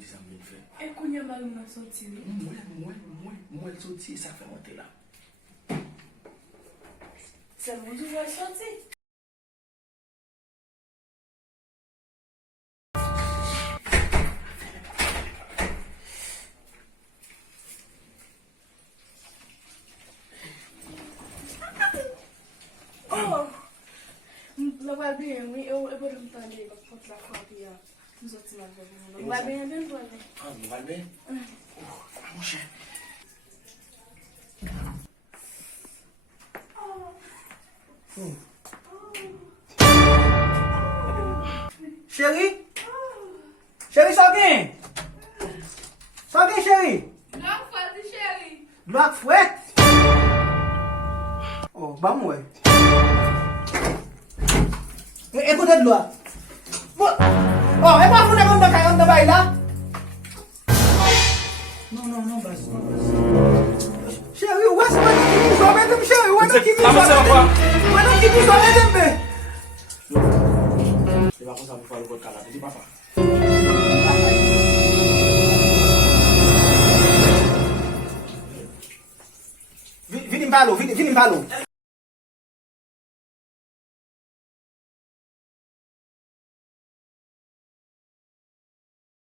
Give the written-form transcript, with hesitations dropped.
di sa mwen fè. E kounye mal mwen soti li? Mwen soti, sa fè monte la. Se mwen di mwen soti? Oh! Mwen wal biye mwen, e wè mwen tande pot la kwa pi ya. Mwen soti mal vè mwen. Mwen wal biye mwen wal biye. Mwen wal biye? Mwen chè. Chéri? Chéri, sa gen? Sa gen, chéri? Glak fwati chéri. Glak fwet? Oh, ba mwen. E kote dlo a? Oh, e pa fwone kon de kayon de bay la? Non, bas. Chéri, wè se wè ki mi zwa metem, chéri? Wè nan ki mi zwa metem? Wè nan ki mi zwa metem be? Se va kon sa pou fwa yon pot kala, te di papa. Vini mbalo.